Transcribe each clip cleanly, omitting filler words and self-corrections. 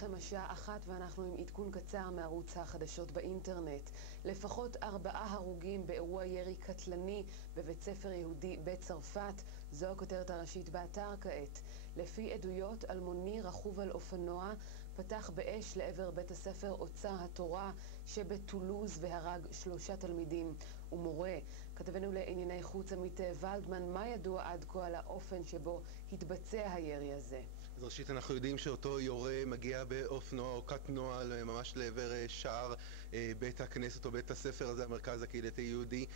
לכם השעה 1 ואנחנו עם עדכון קצר מערוץ החדשות באינטרנט. לפחות 4 הרוגים באירוע ירי קטלני בבית ספר יהודי בצרפת. זו הכותרת הראשית באתר כעת. לפי עדויות, אלמוני רכוב על אופנוע פתח באש לעבר בית הספר אוצר התורה שבטולוז והרג 3 תלמידים ומורה. כתבנו לענייני חוץ עמית ולדמן, מה ידוע עד כה על האופן שבו התבצע הירי הזה? אז ראשית אנחנו יודעים שאותו יורה מגיע באופנוע או קטנוע ממש לעבר שער בית הכנסת או בית הספר הזה, המרכז הקהילתי היהודי,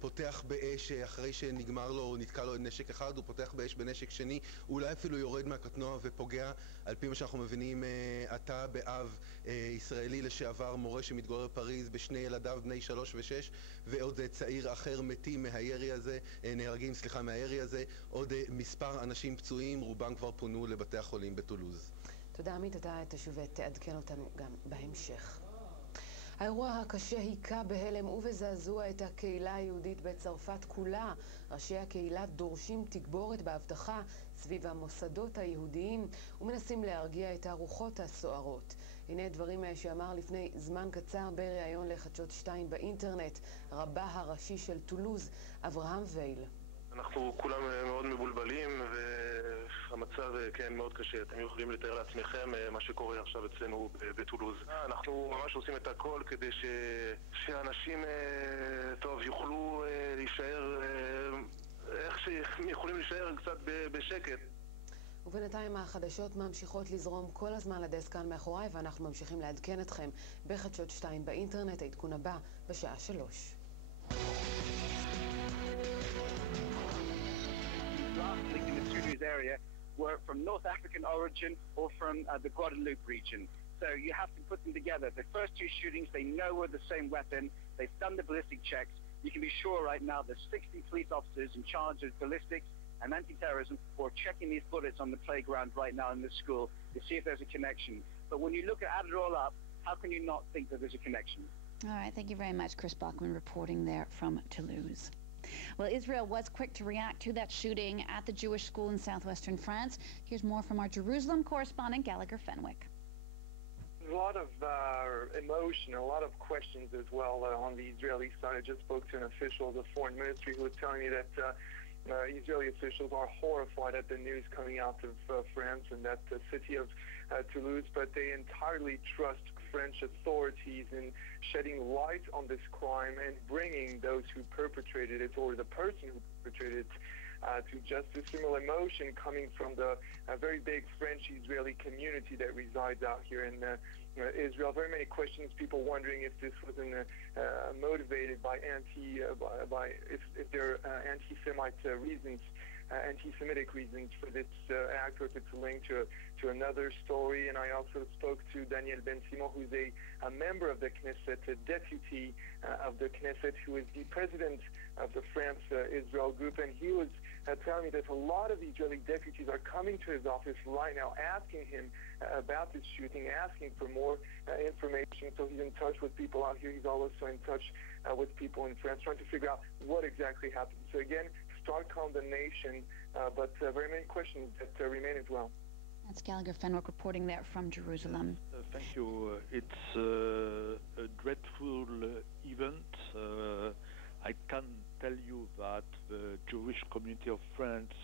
פותח באש אחרי שנגמר לו או נתקע לו נשק אחד, הוא פותח באש בנשק שני, אולי אפילו יורד מהקטנוע ופוגע, על פי מה שאנחנו מבינים, עתה באב ישראלי לשעבר, מורה שמתגורר בפריז, בשני ילדיו בני 3 ו-6, ועוד צעיר אחר מתים מהירי הזה, מהירי הזה, עוד מספר אנשים פצועים, רובם כבר פונו לבתי החולים בטולוז. תודה עמית, אתה תשוב ותעדכן אותנו גם בהמשך. האירוע הקשה היכה בהלם ובזעזוע את הקהילה היהודית בצרפת כולה. ראשי הקהילה דורשים תגבורת באבטחה סביב המוסדות היהודיים ומנסים להרגיע את הרוחות הסוערות. הנה דברים שאמר לפני זמן קצר בריאיון לחדשות 2 באינטרנט רבה הראשי של טולוז, אברהם וייל. אנחנו כולם מאוד מבולבלים והמצב כן מאוד קשה. אתם יכולים לתאר לעצמכם מה שקורה עכשיו אצלנו בטולוז. אנחנו ממש עושים את הכל כדי שאנשים יוכלו להישאר איך שהם יכולים להישאר קצת בשקט. ובינתיים החדשות ממשיכות לזרום כל הזמן לדסק כאן מאחוריי, ואנחנו ממשיכים לעדכן אתכם בחדשות 2 באינטרנט. העדכון הבא בשעה 3. Last week in the Toulouse area were from North African origin or from the Guadeloupe region. So you have to put them together. The first 2 shootings, they know were the same weapon. They've done the ballistic checks. You can be sure right now there's 60 police officers in charge of ballistics and anti-terrorism who are checking these bullets on the playground right now in the school to see if there's a connection. But when you add it all up, how can you not think that there's a connection? All right, thank you very much, Chris Bachman, reporting there from Toulouse. Well, Israel was quick to react to that shooting at the Jewish school in southwestern France. Here's more from our Jerusalem correspondent, Gallagher Fenwick. A lot of emotion, a lot of questions as well on the Israeli side. I just spoke to an official of the foreign ministry who was telling me that Israeli officials are horrified at the news coming out of France and that the city of Toulouse, but they entirely trust French authorities in shedding light on this crime and bringing those who perpetrated it or the person who perpetrated it to justice. Similar emotion coming from the very big French-Israeli community that resides out here in Israel. Very many questions, people wondering if this was motivated by if there are anti-Semite reasons, anti-Semitic reasons for this act, or if it's linked to another story. And I also spoke to Daniel Ben-Simon, who's a member of the Knesset, a deputy of the Knesset, who is the president of the France-Israel group, and he was telling me that a lot of Israeli deputies are coming to his office right now asking him about this shooting, asking for more information. So he's in touch with people out here. He's also in touch with people in France, trying to figure out what exactly happened. So again, stark condemnation, but very many questions that remain as well. That's Gallagher Fenwick reporting there from Jerusalem. Thank you. It's a dreadful event. I can tell you that the Jewish community of France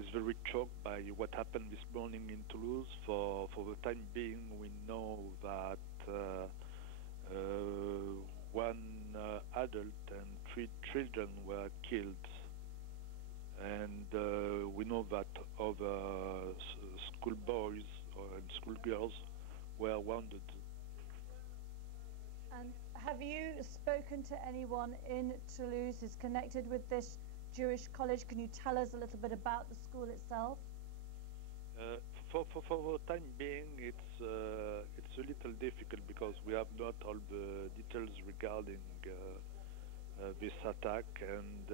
is very shocked by what happened this morning in Toulouse. For the time being, we know that 1 adult and 3 children were killed. And we know that other schoolboys and schoolgirls were wounded. And have you spoken to anyone in Toulouse who's connected with this Jewish college? Can you tell us a little bit about the school itself? For the time being, it's a little difficult because we have not all the details regarding this attack, and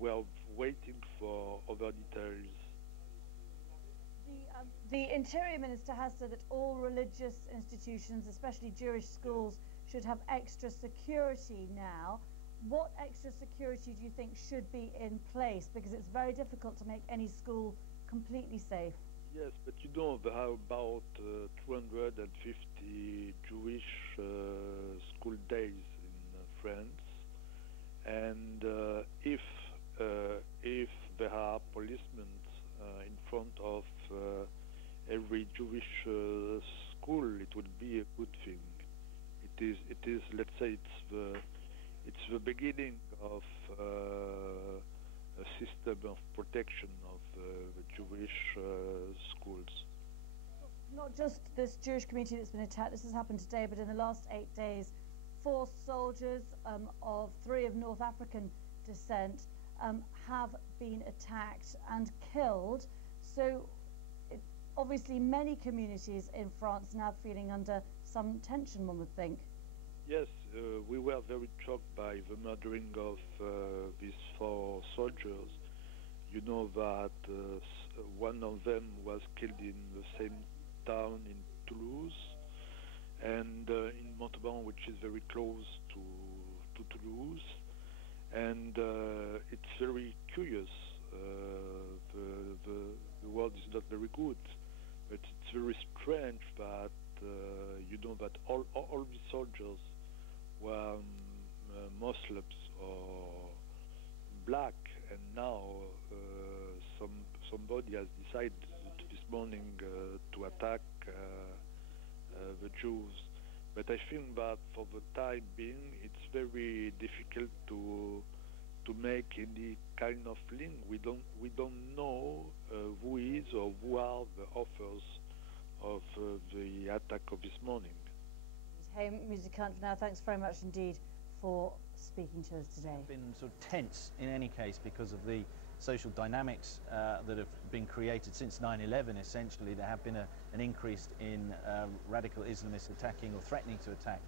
we are waiting for other details. The Interior Minister has said that all religious institutions, especially Jewish schools, should have extra security now. What extra security do you think should be in place? Because it's very difficult to make any school completely safe. Yes, but you know there are about 250 Jewish school days in France, and if there are policemen in front of every Jewish school, it would be a good thing. It is. Let's say it's the beginning of a system of protection of the Jewish schools. Not just this Jewish community that's been attacked, this has happened today, but in the last 8 days, 4 soldiers of 3 of North African descent have been attacked and killed. So obviously many communities in France now feeling under some tension, one would think. Yes, we were very shocked by the murdering of these 4 soldiers. You know that one of them was killed in the same town in Toulouse, and in Montauban, which is very close to Toulouse. And it's very curious. The world is not very good, but it's very strange that you know that all the soldiers were Muslims or black, and now somebody has decided this morning to attack the Jews. But I think that for the time being, it's very difficult to make any kind of link. We don't know who is or who are the authors of the attack of this morning. Hey, Musicant, now thanks very much indeed for speaking to us today. It's been sort of tense in any case because of the social dynamics that have been created since 9/11. Essentially, there have been an increase in radical Islamists attacking or threatening to attack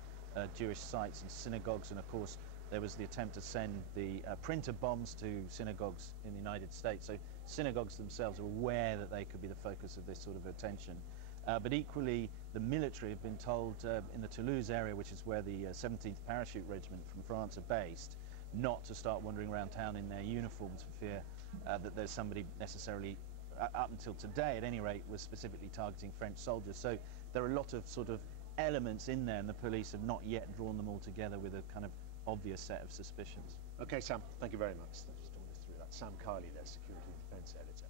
Jewish sites and synagogues, and of course there was the attempt to send the printer bombs to synagogues in the United States. So synagogues themselves are aware that they could be the focus of this sort of attention. But equally, the military have been told in the Toulouse area, which is where the 17th Parachute Regiment from France are based, not to start wandering around town in their uniforms for fear that there's somebody necessarily, up until today at any rate, was specifically targeting French soldiers. So there are a lot of sort of elements in there, and the police have not yet drawn them all together with a kind of obvious set of suspicions. Okay, Sam, thank you very much. Thanks for talking us through that. Sam Kiley, their security and defence editor.